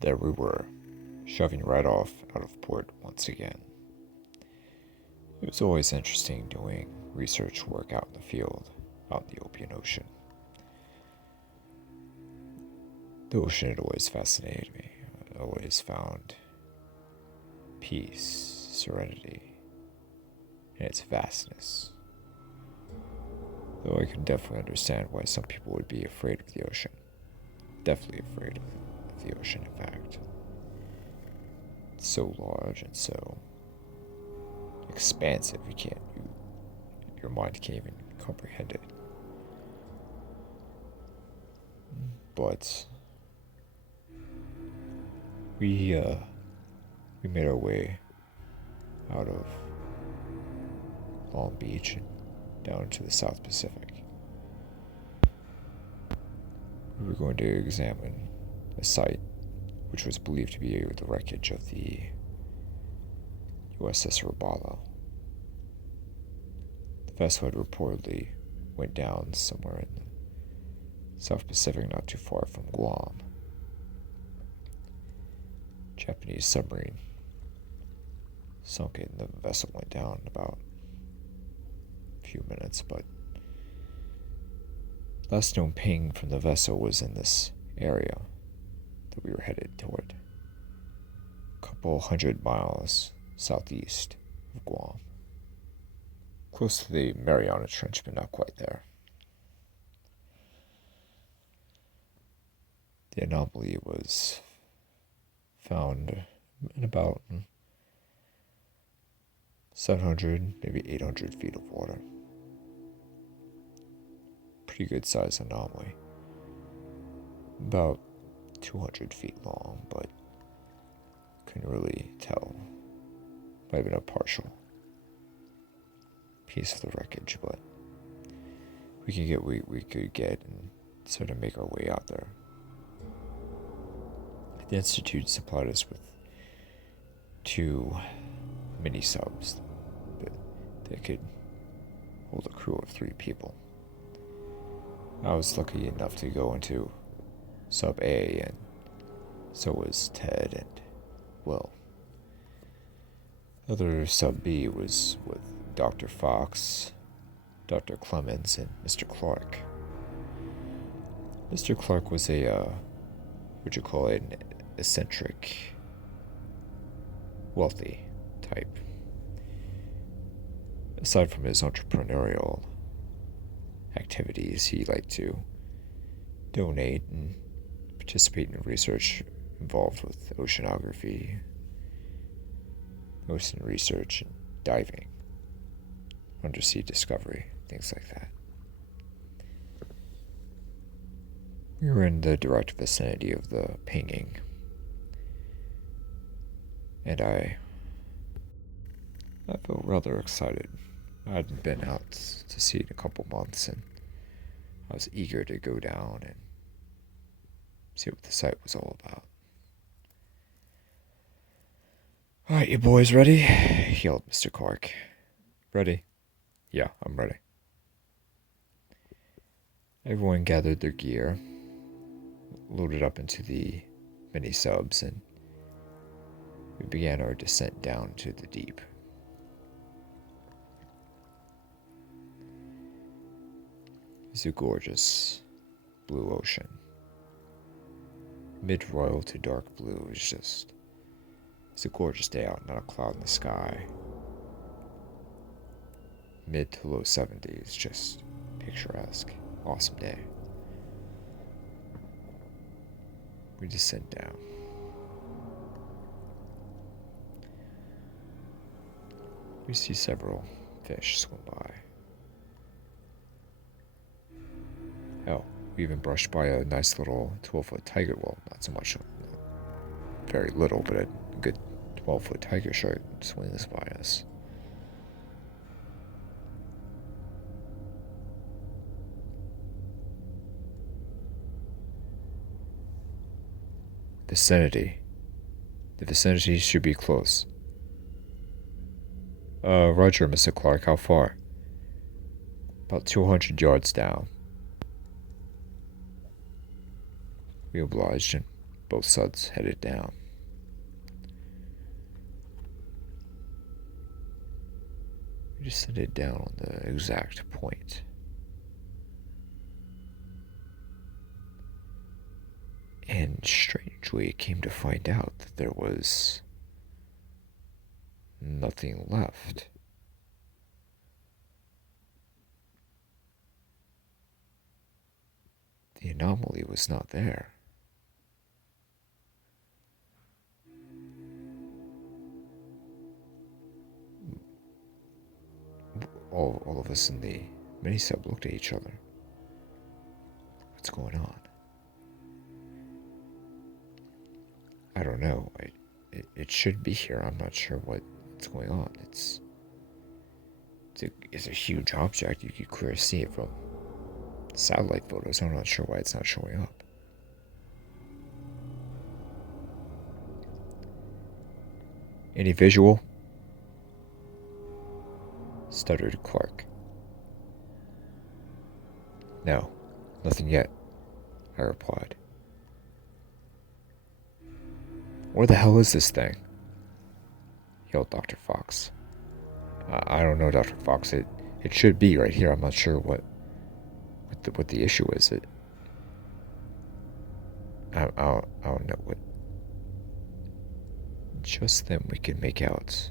There we were, shoving right off out of port once again. It was always interesting doing research work out in the field, out in the open ocean. The ocean had always fascinated me. I always found peace, serenity, in its vastness. Though I can definitely understand why some people would be afraid of the ocean. Definitely afraid of the ocean, in fact. It's so large and so expansive, your mind can't even comprehend it. But we made our way out of Long Beach and down to the South Pacific. We were going to examine a site which was believed to be the wreckage of the USS Robalo. The vessel had reportedly went down somewhere in the South Pacific, not too far from Guam. Japanese submarine sunk it, and the vessel went down in about a few minutes, but last known ping from the vessel was in this area that we were headed toward, a couple 100 miles southeast of Guam, close to the Mariana Trench, but not quite there. The anomaly was found in about 700, maybe 800 feet of water. Pretty good size anomaly. About 200 feet long, but couldn't really tell. Might have been a partial piece of the wreckage, but we could get what we could get and sort of make our way out there. The Institute supplied us with 2 mini subs that could hold a crew of 3 people. I was lucky enough to go into Sub A, and so was Ted and Will. The other Sub B was with Dr. Fox, Dr. Clemens, and Mr. Clark. Mr. Clark was an eccentric, wealthy type. Aside from his entrepreneurial activities, he liked to donate and participate in research involved with oceanography, ocean research, and diving, undersea discovery, things like that. We were in the direct vicinity of the pinging, and I felt rather excited. I hadn't been out to sea in a couple months, and I was eager to go down and see what the site was all about. "All right, you boys ready?" yelled Mr. Clark. "Ready?" "Yeah, I'm ready." Everyone gathered their gear, loaded up into the mini subs, and we began our descent down to the deep. It's a gorgeous blue ocean. Mid-royal to dark blue. It's a gorgeous day out, not a cloud in the sky. Mid to low 70s, just picturesque. Awesome day. We descend down. We see several fish swim by. Hell, we even brushed by a nice little 12-foot tiger. Well, not so much, very little, but a good 12-foot tiger shark swings by us. Vicinity. The vicinity should be close. Roger, Mr. Clark, how far? About 200 yards down. We obliged him. both suds headed down. We descended down on the exact point. And strangely, it came to find out that there was nothing left. The anomaly was not there. All of us in the mini-sub looked at each other. What's going on? I don't know. It should be here. I'm not sure what's going on. It's a huge object. You could clearly see it from satellite photos. I'm not sure why it's not showing up. Any visual? Stuttered Clark. No, nothing yet, I replied. Where the hell is this thing? Yelled Dr. Fox. I don't know, Dr. Fox. It should be right here. I'm not sure what the issue is. I don't know what. Just then we could make out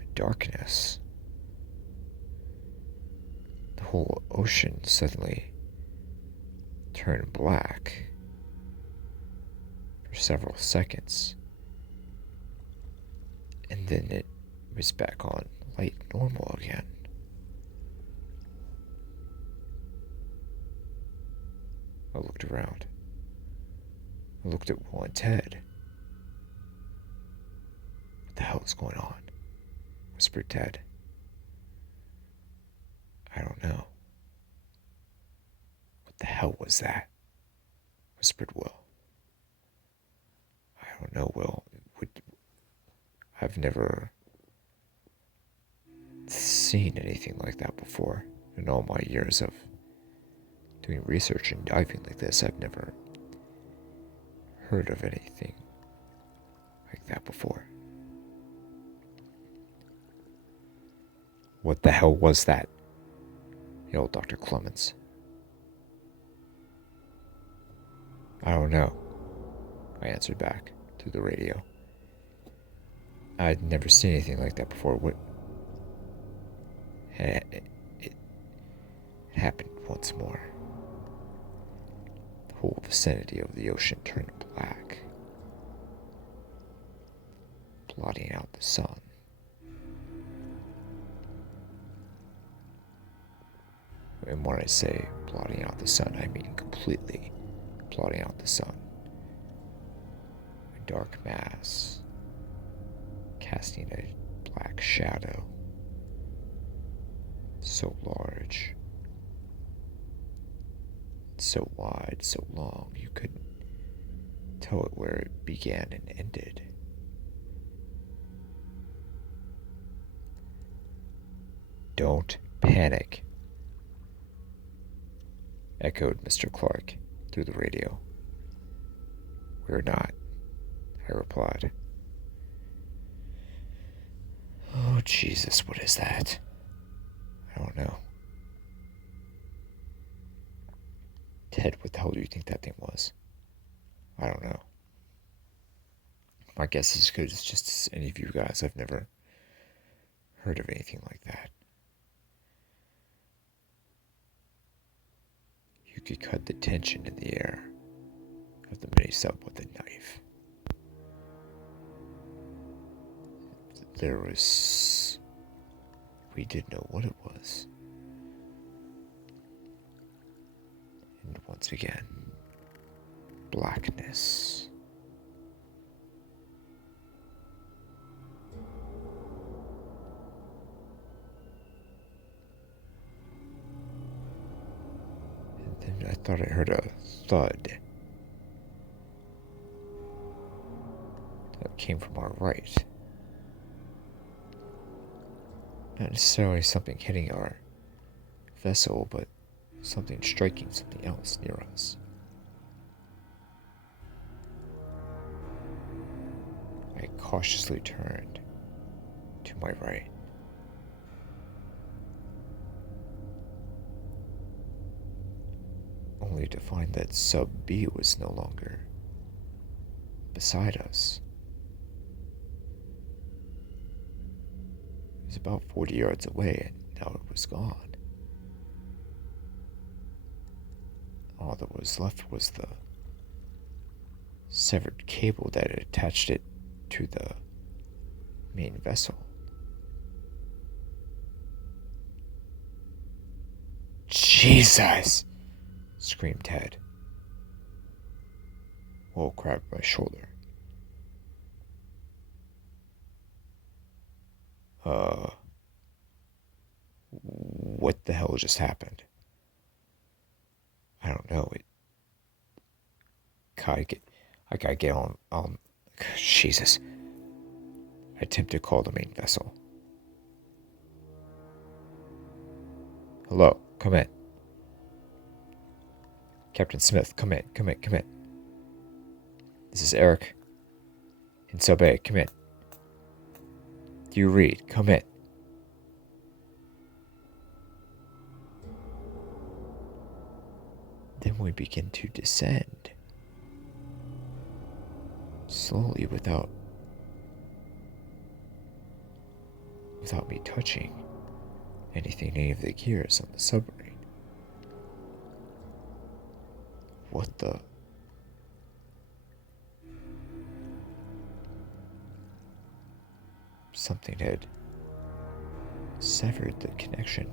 a darkness. The whole ocean suddenly turned black for several seconds. And then it was back on light normal again. I looked around. I looked at Will and Ted. What the hell is going on? Whispered Ted. I don't know. What the hell was that? Whispered Will. I don't know, Will. I've never seen anything like that before. In all my years of doing research and diving like this, I've never heard of anything like that before. What the hell was that? Yelled Dr. Clemens. I don't know, I answered back through the radio. I'd never seen anything like that before. It happened once more. The whole vicinity of the ocean turned black, blotting out the sun. And when I say blotting out the sun, I mean completely blotting out the sun. A dark mass, casting a black shadow, so large, so wide, so long, you couldn't tell it where it began and ended. Don't panic, echoed Mr. Clark through the radio. We're not, I replied. Oh, Jesus, what is that? I don't know. Ted, what the hell do you think that thing was? I don't know. My guess is as good as just as any of you guys. I've never heard of anything like that. You could cut the tension in the air of the mini-sub with a knife. We didn't know what it was. And once again, blackness. And then I thought I heard a thud that came from our right. Not necessarily something hitting our vessel, but something striking something else near us. I cautiously turned to my right. Only to find that Sub B was no longer beside us. It was about 40 yards away, and now it was gone. All that was left was the severed cable that had attached it to the main vessel. Jesus! Screamed Ted. Will grabbed my shoulder. What the hell just happened? I don't know. I gotta get on, Jesus. I attempt to call the main vessel. Hello, come in. Captain Smith, come in. This is Eric. In Sub A, come in. Do you read? Come in. Then we begin to descend. Slowly, without me touching any of the gears on the submarine. What the? Something had severed the connection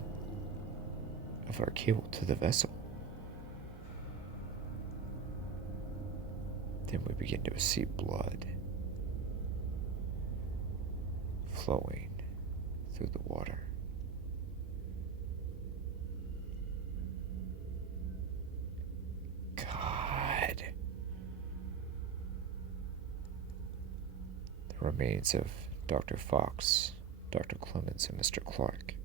of our cable to the vessel. Then we begin to see blood flowing through the water. God. The remains of Dr. Fox, Dr. Clemens, and Mr. Clark.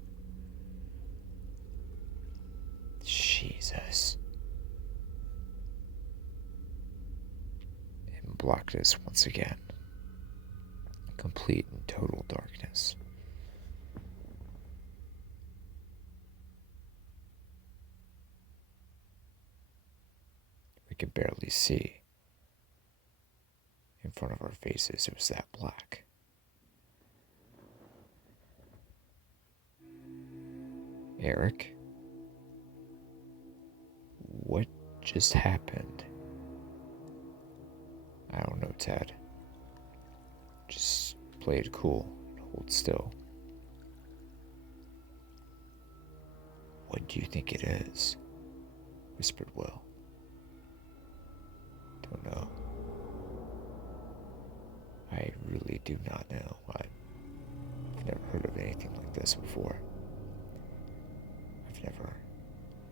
Jesus. And blackness once again. Complete and total darkness. We could barely see. In front of our faces, it was that black. Eric? What just happened? I don't know, Ted. Just play it cool and hold still. What do you think it is? Whispered Will. Don't know. I really do not know. I've never heard of anything like this before. I've never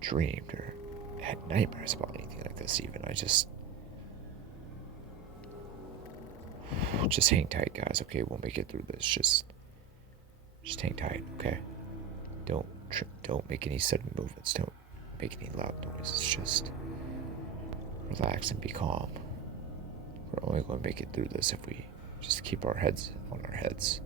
dreamed or had nightmares about anything like this even. Just hang tight, guys. Okay, we'll make it through this. Just hang tight, okay? Don't make any sudden movements. Don't make any loud noises. Just relax and be calm. We're only going to make it through this if we just keep our heads on our heads.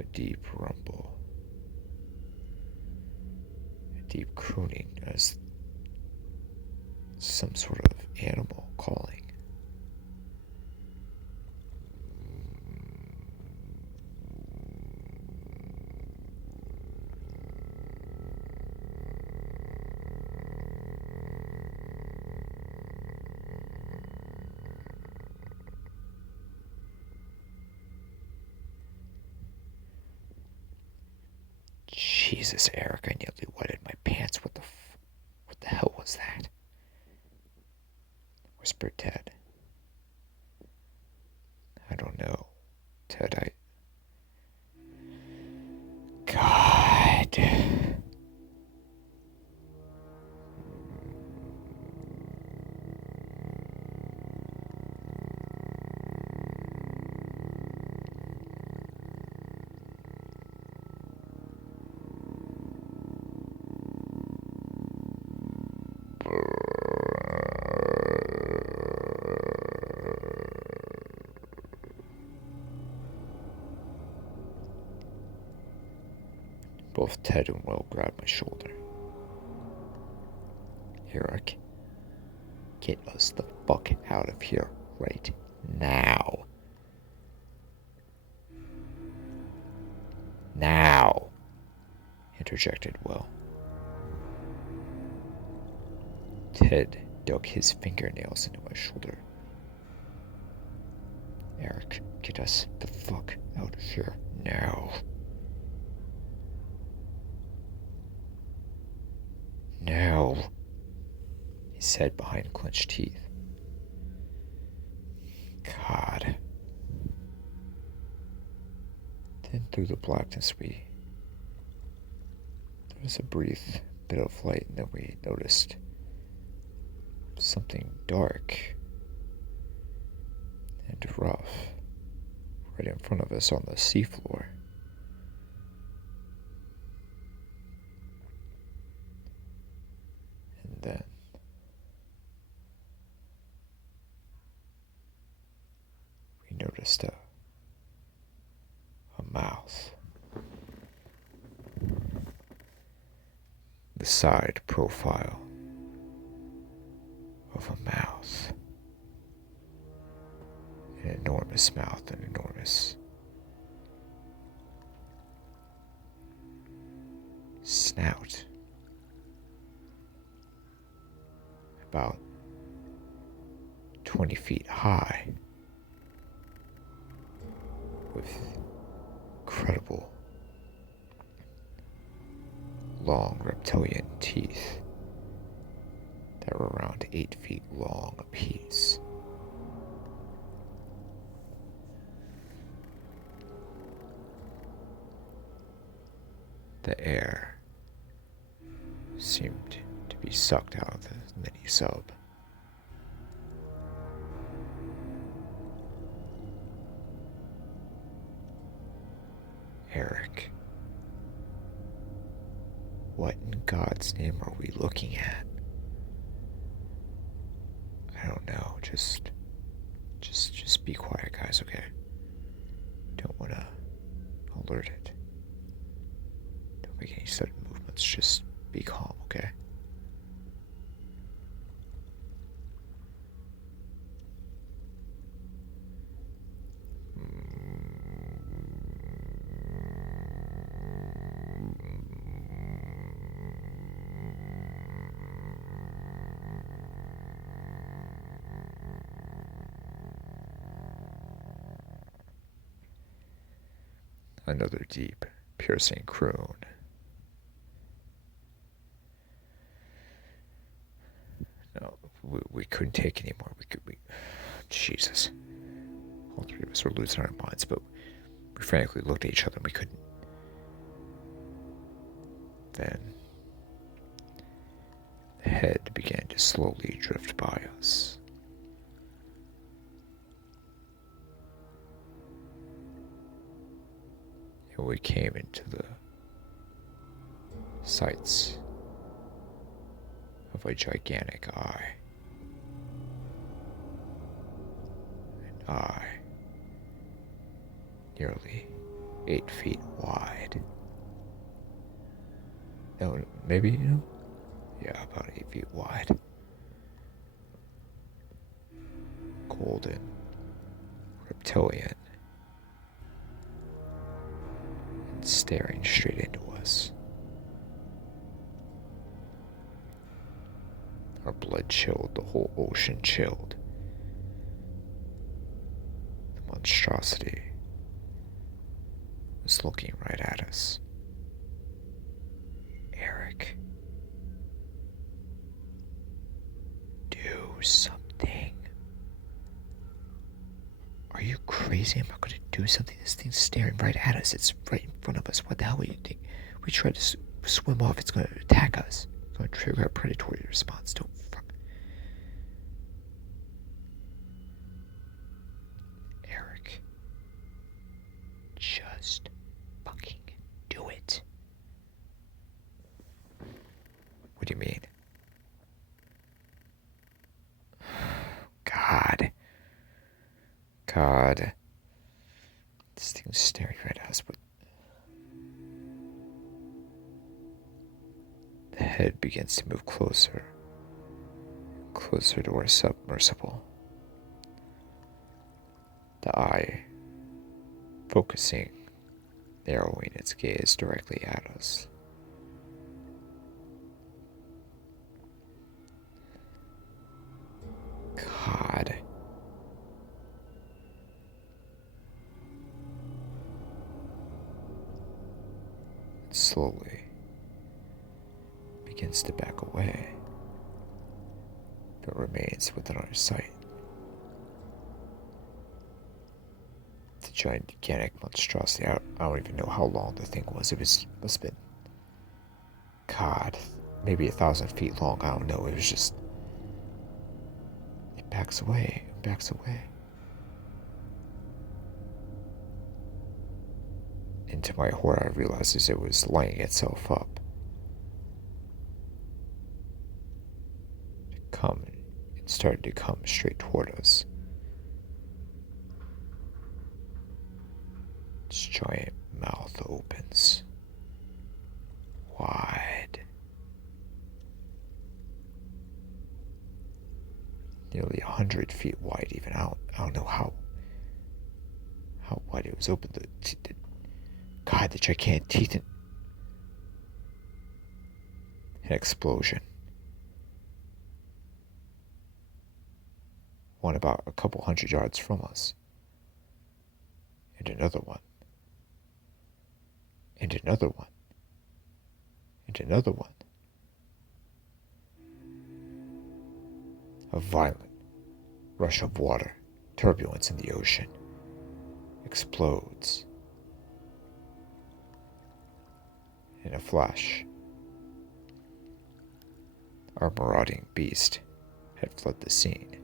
A deep rumble. A deep crooning as some sort of animal calling. Jesus, Eric, I nearly wetted my pants. What the hell was that? Whispered Ted. I don't know, Ted, God. Both Ted and Will grabbed my shoulder. Eric, get us the fuck out of here right now. Now, interjected Will. Ted dug his fingernails into my shoulder. Eric, get us the fuck out of here now. Now, he said behind clenched teeth. God. Then through the blackness there was a brief bit of light, and then we noticed something dark and rough right in front of us on the seafloor. And then we noticed a mouth. The side profile of a mouth. An enormous mouth, an enormous snout. About 20 feet high. With incredible long reptilian teeth that were around 8 feet long apiece. The air seemed to be sucked out of the mini sub. Eric, what in God's name are we looking at? I don't know. Just be quiet, guys, okay? Don't want to alert it. Don't make any sudden movements. Just be calm, okay? Another deep, piercing croon. No, we couldn't take anymore. Jesus. All three of us were losing our minds, but we frankly looked at each other and we couldn't. Then, the head began to slowly drift by us. And we came into the sights of a gigantic eye. An eye nearly 8 feet wide. No, maybe, yeah, about 8 feet wide. Golden, reptilian, and staring straight into us. Our blood chilled, the whole ocean chilled. The monstrosity was looking right at us. Eric, do something. Are you crazy? I'm not going to do something. This thing's staring right at us. It's right in front of us. What the hell do you think? We try to swim off, it's going to attack us. It's going to trigger a predatory response. Don't fuck. Eric, just fucking do it. What do you mean? God. This thing's staring right at us, but head begins to move closer, closer to our submersible. The eye focusing, narrowing its gaze directly at us. God. It slowly begins to back away, but remains within our sight. The gigantic monstrosity. I don't even know how long the thing was. Must have been, God, maybe 1,000 feet long. I don't know. It was just, it backs away, backs away. And to my horror, I realized as it was lining itself up to come, it started to come straight toward us. Its giant mouth opens wide, nearly 100 feet wide. Even I don't know how wide it was open. God, the gigantic teeth and an explosion. One about a couple 100 yards from us, and another one. And another one. And another one. A violent rush of water, turbulence in the ocean, explodes. In a flash, our marauding beast had fled the scene.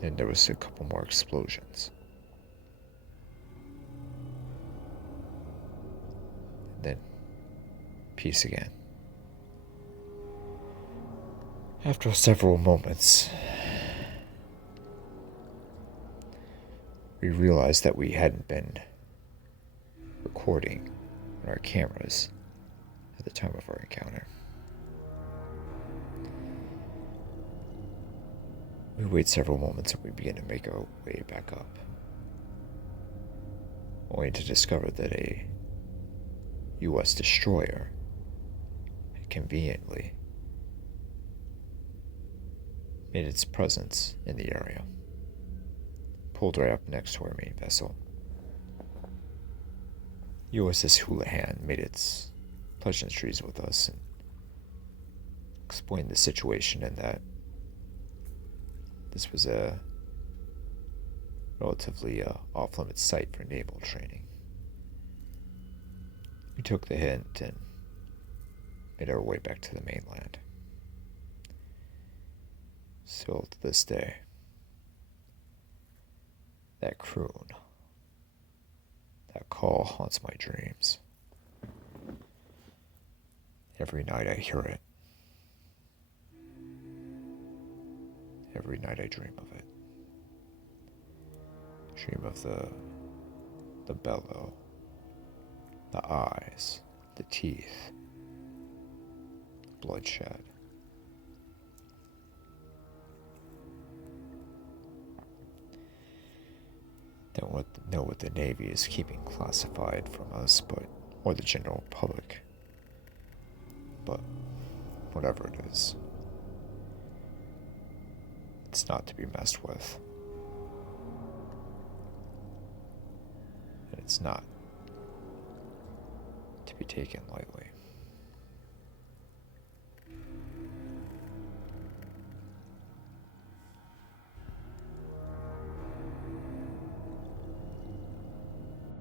Then there was a couple more explosions. And then peace again. After several moments, we realized that we hadn't been recording on our cameras at the time of our encounter. We wait several moments and we begin to make our way back up, only to discover that a U.S. destroyer had conveniently made its presence in the area, pulled right up next to our main vessel. USS Houlihan made its pleasantries with us and explained the situation and that this was a relatively off-limits site for naval training. We took the hint and made our way back to the mainland. Still to this day, that croon, that call haunts my dreams. Every night I hear it. Every night I dream of it. Dream of the bellow, the eyes, the teeth, the bloodshed. Don't know what the Navy is keeping classified from us, or the general public. But whatever it is, it's not to be messed with. And it's not to be taken lightly.